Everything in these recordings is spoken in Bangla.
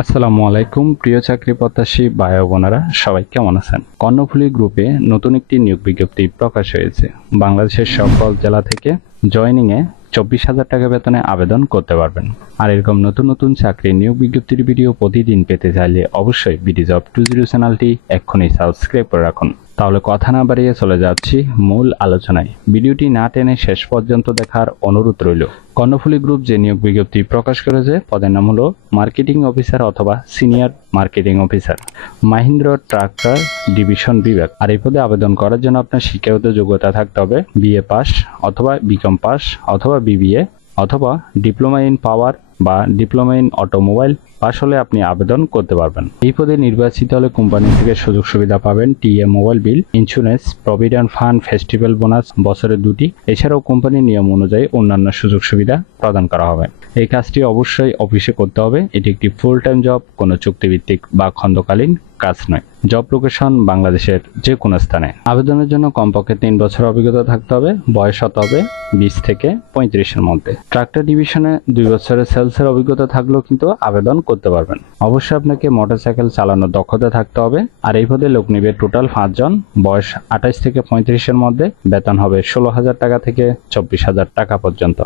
আসসালামু আলাইকুম প্রিয় চাকরি প্রত্যাশী ভাই ও বোনেরা, সবাই কেমন আছেন? কর্ণফুলী গ্রুপে নতুন একটি নিয়োগ বিজ্ঞপ্তি প্রকাশ হয়েছে। বাংলাদেশের সকল জেলা থেকে জয়েনিংয়ে 24,000 টাকা বেতনে আবেদন করতে পারবেন। আর এরকম নতুন নতুন চাকরির নিয়োগ বিজ্ঞপ্তির ভিডিও প্রতিদিন পেতে চাইলে অবশ্যই বিডি জব 20 চ্যানেলটি এক্ষুনি সাবস্ক্রাইব করে রাখুন। তাহলে কথা না বাড়িয়ে চলে যাচ্ছি মূল আলোচনায়। ভিডিওটি না টেনে শেষ পর্যন্ত দেখার অনুরোধ রইল। কর্ণফুলী গ্রুপ যে নিয়োগ বিজ্ঞপ্তি প্রকাশ করেছে, পদের নাম হলো মার্কেটিং অফিসার অথবা senior marketing officer, Mahindra tractor division বিভাগ। আর এই পদে আবেদন করার জন্য আপনার শিক্ষাগত যোগ্যতা থাকতে হবে বিএ পাস অথবা বিকম পাস অথবা বিবিএ অথবা ডিপ্লোমা ইন পাওয়ার বা ডিপ্লোমা ইন অটোমোবাইল পাস হলে আপনি আবেদন করতে পারবেন। এই পদে নির্বাচিত হলে কোম্পানি থেকে সুযোগ সুবিধা পাবেন TA mobile bill, insurance, provident fund, festival bonus বছরে 2টি। এছাড়াও কোম্পানির নিয়ম অনুযায়ী অন্যান্য সুযোগ সুবিধা প্রদান করা হবে। এই কাজটি অবশ্যই অফিসে করতে হবে। এটি একটি ফুল টাইম জব, কোনো চুক্তিভিত্তিক বা খণ্ডকালীন কাজ নয়। জব লোকেশন বাংলাদেশের যে কোনো স্থানে। আবেদনের জন্য কমপক্ষে 3 বছর অভিজ্ঞতা থাকতে হবে। বয়স হতে হবে 20 থেকে 35-এর মধ্যে। ট্রাক্টর ডিভিশনে 2 বছরের সেলসের অভিজ্ঞতা থাকলেও কিন্তু আবেদন করতে পারবেন। অবশ্যই আপনাকে মোটরসাইকেল চালানোর দক্ষতা থাকতে হবে। আর এই পদে লোক নিবে টোটাল 5 জন। বয়স 28 থেকে 35-এর মধ্যে। বেতন হবে 16,000 টাকা থেকে 24,000 টাকা পর্যন্ত।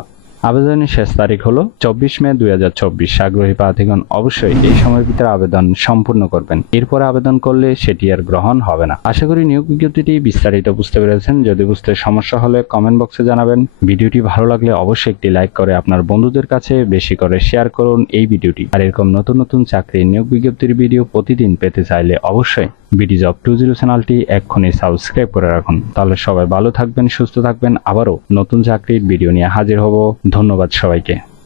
আবেদনের শেষ তারিখ হলো 24 মে 2024। আগ্রহী প্রার্থীগণ অবশ্যই এই সময়ের ভিতরে আবেদন সম্পূর্ণ করবেন। এরপরে আবেদন করলে সেটি আর গ্রহণ হবে না। আশা করি নিয়োগ বিজ্ঞপ্তিটি বিস্তারিত বুঝতে পেরেছেন। যদি বুঝতে সমস্যা হলে কমেন্ট বক্সে জানাবেন। ভিডিওটি ভালো লাগলে অবশ্যই একটি লাইক করে আপনার বন্ধুদের কাছে বেশি করে শেয়ার করুন এই ভিডিওটি। আর এরকম নতুন নতুন চাকরির নিয়োগ বিজ্ঞপ্তির ভিডিও প্রতিদিন পেতে চাইলে অবশ্যই বিডি জব 20 চ্যানেলটি এক্ষুনি সাবস্ক্রাইব করে রাখুন। তাহলে সবাই ভালো থাকবেন, সুস্থ থাকবেন। আবারও নতুন চাকরির ভিডিও নিয়ে হাজির হব। ধন্যবাদ সবাইকে।